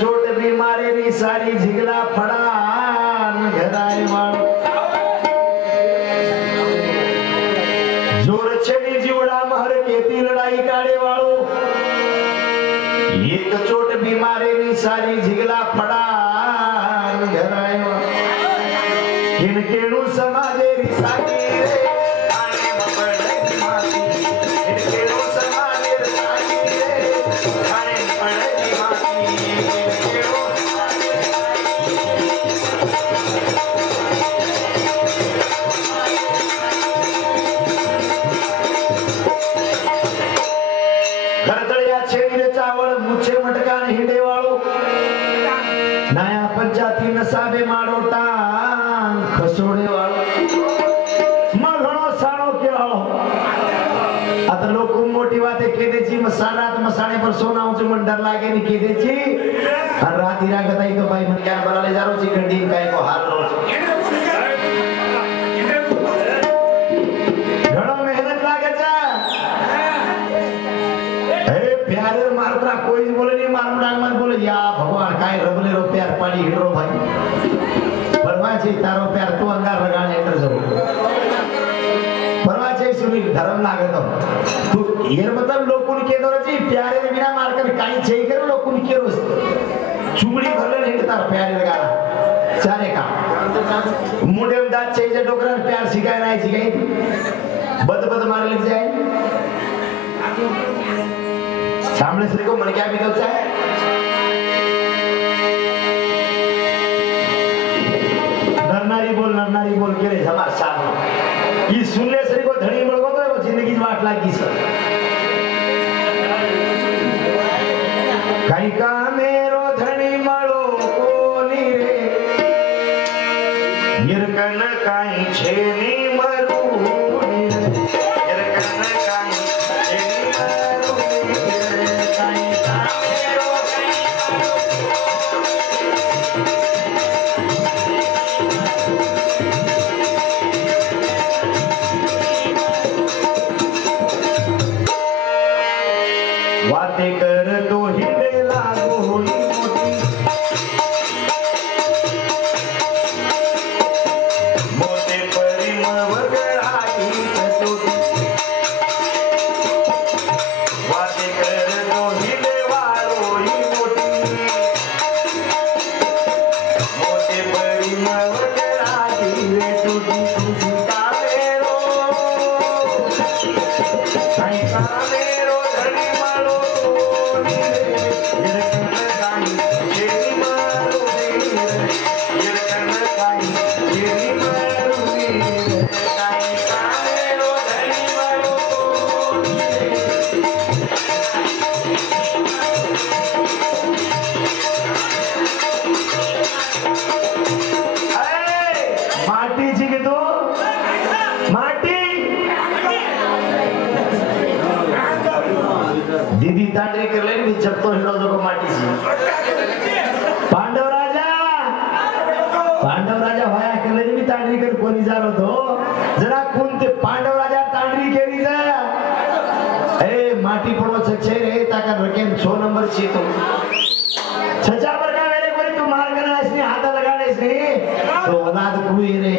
चोट बीमारी री सारी झिगला फड़ान घराय वाळो जोर छेनी जीवड़ा महर केती लड़ाई काढे वाळो एक चोट बीमारी री सारी झिगला फड़ान घराय वाळो किन केणू समाजे री सागी रे आने मपड़े माती किन केणू समाजे री सागी रे आने मपड़े माती हिंडे वाळो नया पंचायती नसाबे माडो टांग खसोडे वाळो मघणो साणो केळो आता लोक मोठी वाते केदेची मसारात मसाणे पर सोना उच मंडर लागे नि केदेची और राती रागत आई तो भाई मन क्या बराले जारो ची गंडी काय को हाल रो घणो मेहनत लागे चा प्यारे मारता कोई बोले नहीं मार डांग मत बोले या भगवान काय रबले रो प्यार पाड़ी हिडरो भाई परवाचे तारो प्यार तो अंगार लगाने एंटर जाओ परवाचे सुनी धर्म लागतो तू ये मतलब लोकुन के दोरची प्यारे बिना मारकर काही छे करो लोकुन के रोज चुगड़ी भरले नहीं तार प्यारे लगा चारे का मुंडे में दांत छे जे डोकरा प्यार सिखाए नहीं सिखाई बद बद मारे लग जाए सामने श्री को मन क्या भी दोचा है नरनारी बोल के रे हमार सामने ये सुनले श्री को धनी बड़गो तो वो जिंदगी वाट लागी सर कई का मेरो धनी मळो कोनी रे यरकन काई छेनी मरू यरकन काई छेनी मरू बातें कर तो हिंडे लागो होई मोटे परिमळ वगळाई चतुर्थी बातें कर तो हिंडे वाळोई मोटी मोटे परिमळ वगळाई चतुर्थी तुझी कामेरो काय कामेरो धनी माळो दीदी तांडरी कर ले मी जपतो हिडो जो माटीची पांडव राजा व्हाया केले मी तांडरी कर कोणी जालो तो जरा कोणते पांडव राजा तांडरी केली जा ए माटी पडो छे रे ताका रकेन 6 नंबर छी तो छजा पर का वेले कोई तू मार करना इसने हाथ लगाने इसने तो औलाद कुई रे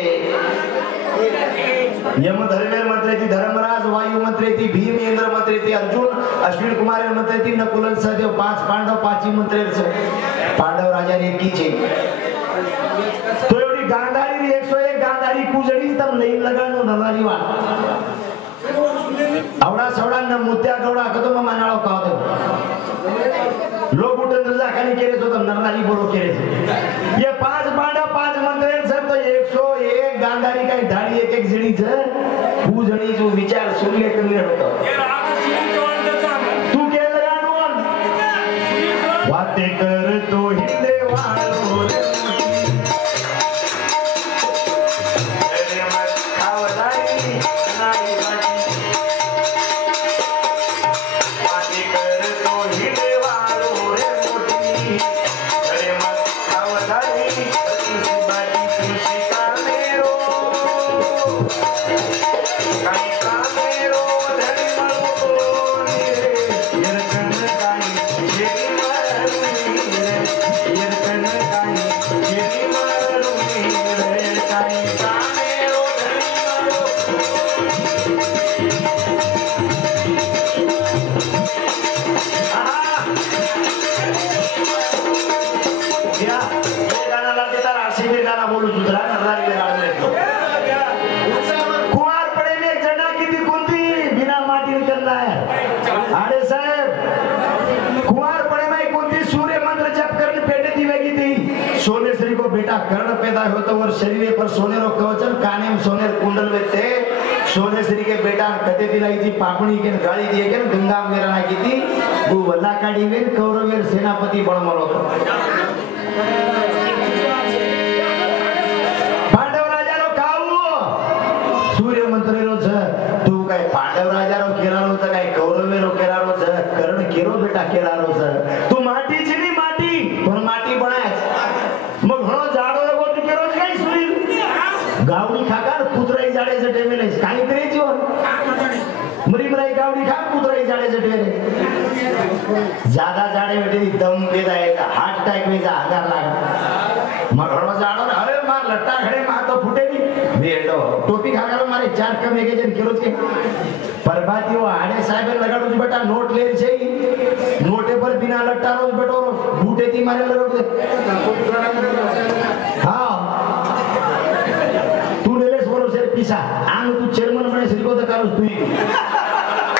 यम धर्मेर मंत्री थी धर्मराज वायु मंत्री थी भीम इंद्र मंत्री थी अर्जुन अश्विन कुमार मंत्री थी नकुल सहदेव 5 पांडव 5 मंत्री छे पांडव राजा ने की छे तो एवढी गांधारी 101 गांधारी कुजडी तम लई लगानो नवारी वा आवडा सवडा न मुत्या गवडा कदम मानाळो कावतो लोक उठून जाखानी केले होतं नरनारी बोलो केले ये 5 बांडा 5 मंत्र सब तो 101 गांधारी काही ढाळी एक एक जणीच पूजणी जो विचार सुरले करणे होतं तू केलं गाणून वाते करतो हिंदे वाळो सोनेश्वरी को बेटा कर्ण पैदा हो तो वो शरीर पर सोने रो कवचन काने में सोने कुंडल वेते सोनेश्वरी के बेटा कते दिलाई थी पापणी के गाली दिए के गंगा मेरा ना की थी वो वल्ला काडी वेर कौरव वेर सेनापति बणमलो पांडव राजा रो काऊ सूर्य मंत्री रो छ तू काय पांडव राजा रो केरालो छ काय कौरव रो केरालो छ कर्ण केरो बेटा केरालो छ तू माटी छी नी माटी पण माटी बनाय मग घणो जाडो एवो तू केरो छ काय सुनील गावडी खाकार कुतराई जाडे से टेमेले काय करे जो मरी मराई गावडी खा कुतराई जाडे से टेरे ज्यादा जाडे बेटे दम पेदा है हार्ट अटैक में जा आगार लाग मग घणो जाडो अरे मार लट्टा खड़े मा तो फुटे नी बेडो टोपी खाकर मारे 4 कम एक जन केरो छ परबातीओ आडे साहेब लगाडो छ बेटा नोट ले छै नोटे पर बिना लट्टा रोज बेटो बूटे ती मारे लगा दे हां तू लेलेस बोलो से पिसा आंग तू चेयरमैन बने श्री को दकारो तू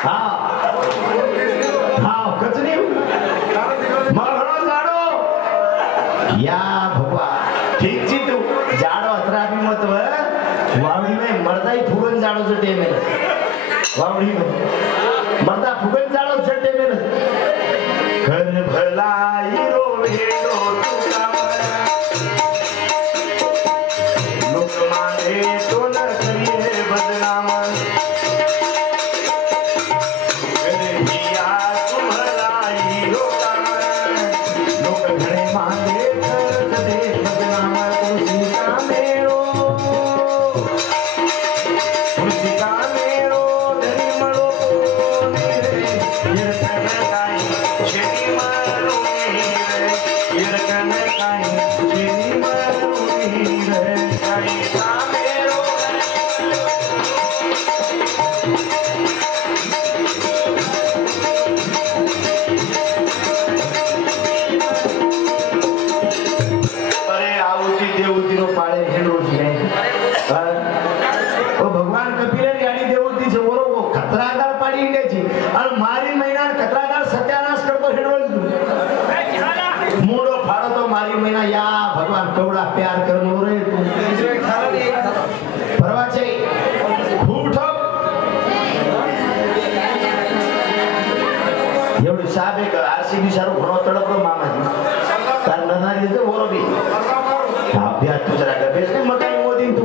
हां हां कचनी मरहणो जाडो या भगवान ठीक छी तू जाडो अतरा भी मत वावड़ी में मर्दाई फुगन जाडो से टेमे वावड़ी में मर्दा फुगन जाडो से टेमे घर भलाई रो हेडो तुका लोक माने तो न करिए बदनाम करे हिया तुम्हारी लोका लोक घणे माने कर दे बदनाम खुशी का मेरो धरी मलो मेरे ये काई छेनी मारो रे ये काई छेनी मारो रे काई का मेरो अरे आवती देवती नो पाड़े हेलो जी है ओ भगवान कपिले यानी देवती छे ओरो वो खतरादार पाड़ी इंडे छे और मारी महीना खतरादार सत्यानाश करतो हेडो मोड़ो फाड़ो तो मारी महीना या भगवान कवड़ा प्यार करनो रे तू परवा छे खूब ठोक एवढी साहेब एक आरसीबी सारो घणो तडको मामाजी तार ननारी ते ओरो बी अभ्यास तुझरा गबेस ने मकाई मोदी तू